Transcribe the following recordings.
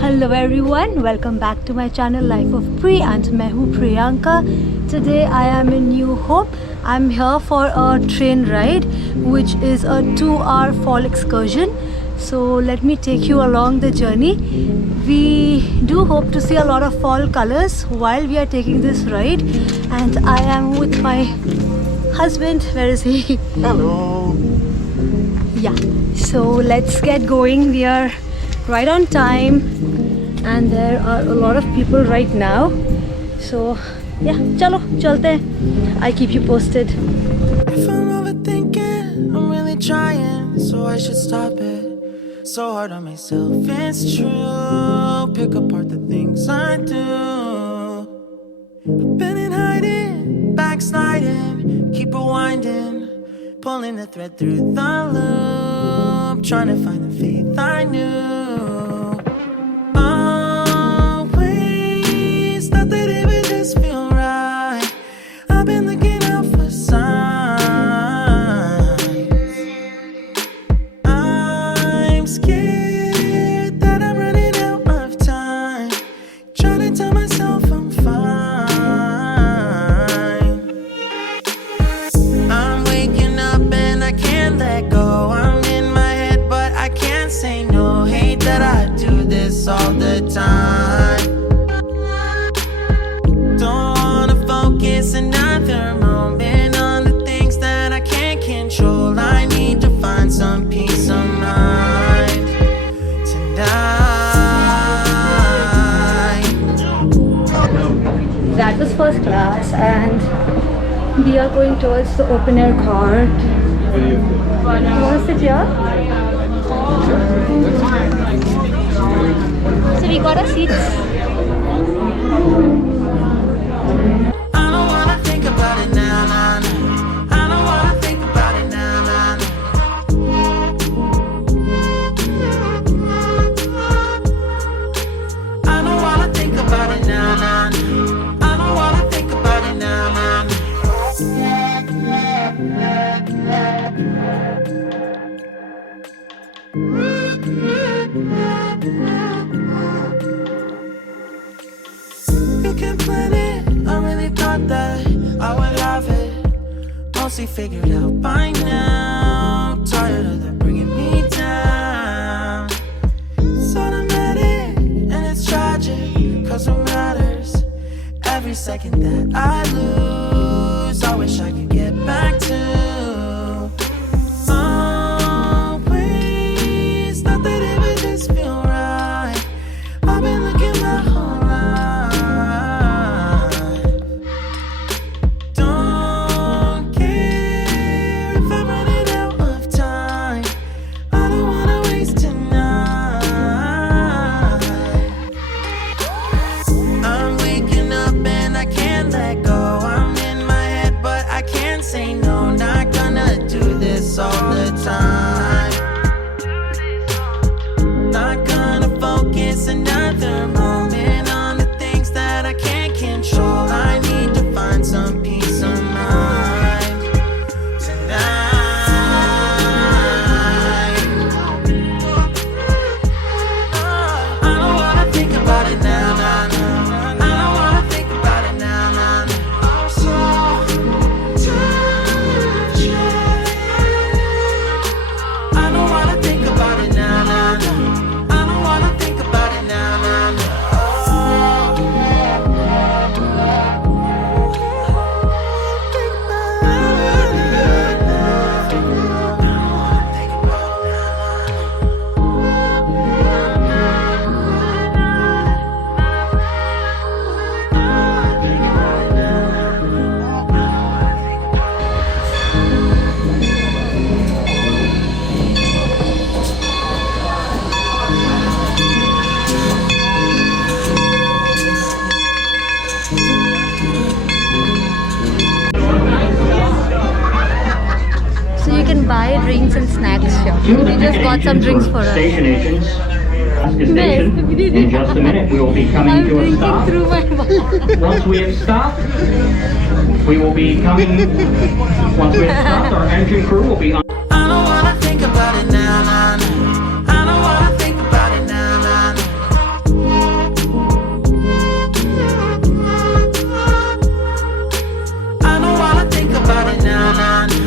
Hello everyone, welcome back to my channel Life of Pri and मैं हूँ Priyanka. Today I am in New Hope. I'm here for a train ride which is a 2-hour fall excursion. So let me take you along the journey. We do hope to see a lot of fall colors while we are taking this ride, and I am with my husband. Where is he? Hello. Yeah, so let's get going. We are right on time and there are a lot of people right now. So yeah, chalo, chalte hain. I'll keep you posted. If I'm overthinking, I'm really trying, so I should stop it. So hard on myself, it's true. Pick apart the things I do. I've been in hiding, backsliding, keep rewinding, pulling the thread through the loop, trying to find the faith I knew. Always thought that it would just feel right. I've been looking out for signs. I'm scared that I'm running out of time, trying to tell myself I'm fine. I'm waking up and I can't let go. I'm in my head but I can't say no. Hate that I do this all the time. Don't wanna focus another moment on the things that I can't control. I need to find some peace of mind tonight. That was first class and we are going towards the open air cart. You want to sit here? So we got our seats. I don't wanna think about it now, nah, nah. I don't wanna think about it now, nah, nah. I don't wanna think about it now, nah, nah. I don't wanna think about it now, nah, nah. You can plan it, I really thought that I would have it mostly figured out by now. Tired of them bringing me down. It's automatic and it's tragic, cause what matters every second that I lose, I wish I could get back to. Always thought that it would just feel right. I've been looking my whole life. Don't care if I'm running out of time. I don't wanna waste tonight. I'm waking up and I can't let go. I'm in my head but I can't say no. Not gonna do this all the time. Not gonna focus another moment on the things that I can't control. I need to find some peace of mind tonight. I don't wanna think about it now, nah, nah. I don't wanna think about it now, nah, nah. I'm so tired. I don't wanna think about it now, nah, nah. I don't wanna think about it now, nah, nah. So you can buy drinks and snacks here. We just got some drinks for us. Station agents, ask a station. In just a minute, we will be coming I'm to a drinking stop. through my mouth. Once we have stopped, We will be coming, once we start, our engine crew will be on. I don't wanna think about it now, nah, nah. I don't wanna think about it now, nah, nah. I don't wanna think about it now, nah, nah.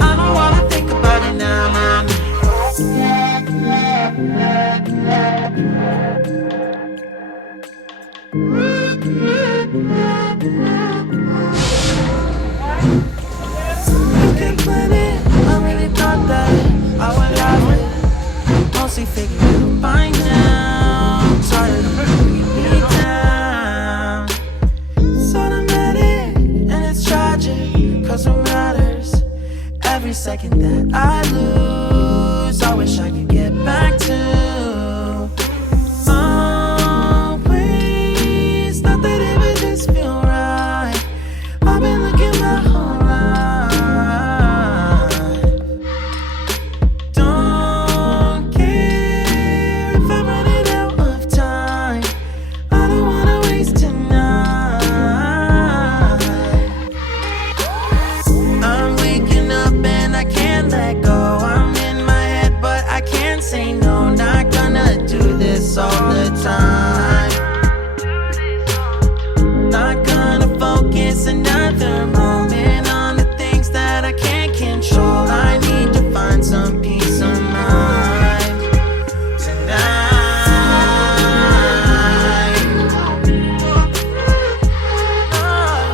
I don't wanna think about it now, nah, nah. You can plan it, I really thought that I would have it. Mostly figured out by now. Tired of bringing me down. It's automatic and it's tragic, cause what matters every second that I lose, I wish I could get back to. Oh, please, not that it would just feel right. I've been looking my whole life. Don't care if I'm running out of time. I don't wanna waste tonight. I'm waking up and I can't let go. I'm in my head, but I can't say no. Not gonna do this all the time. Not gonna focus another moment on the things that I can't control. I need to find some peace of mind tonight.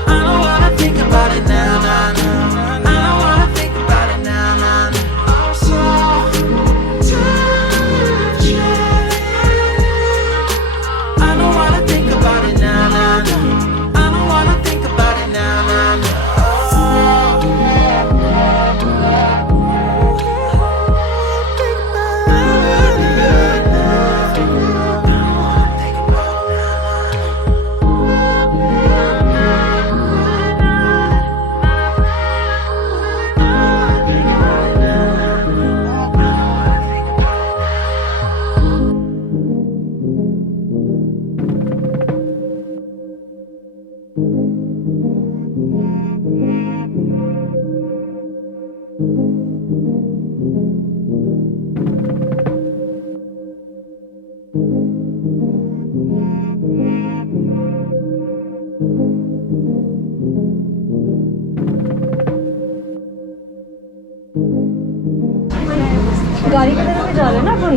I don't wanna think about it now, nah, nah. I don't wanna think about it now, nah, nah. I'm so tired. I don't wanna think about it now, nah, nah. I don't wanna think about it now, nah, nah. गाड़ी की तरफ भी जा रहे हैं ना अपन?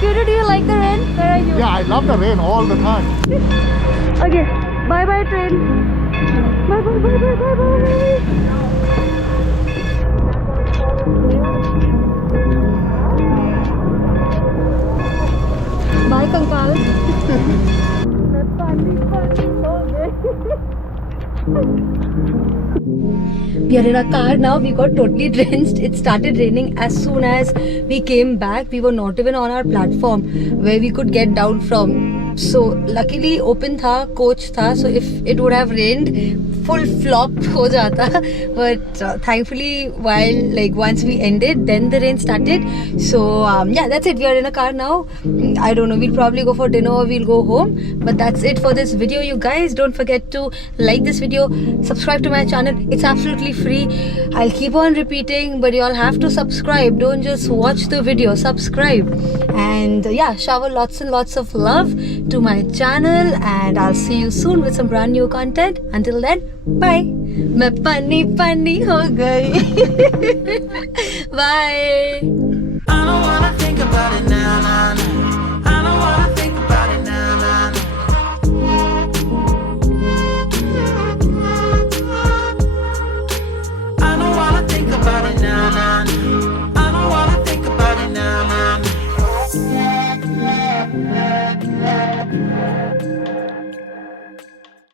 Cutie, do you like the rain? Where are you? Yeah, I love the rain all the time. Okay, bye bye train. Bye bye bye bye bye bye. Bye कंकाल. मैं पानी पानी हो गई. We are in a car now. We got totally drenched. It started raining as soon as we came back. We were not even on our platform where we could get down from. So luckily open tha, coach tha. So if it would have rained, full flop ho jata. But thankfully, once we ended, then the rain started. So yeah, that's it. We are in a car now. I don't know. We'll probably go for dinner or we'll go home. But that's it for this video, you guys. Don't forget to like this video, subscribe to my channel. It's absolutely free. I'll keep on repeating, but you all have to subscribe. Don't just watch the video. Subscribe. And yeah, shower lots and lots of love to my channel. And I'll see you soon with some brand new content. Until then, bye. मैं पानी पानी हो गई. Bye. I don't wanna think about it now, nah, nah.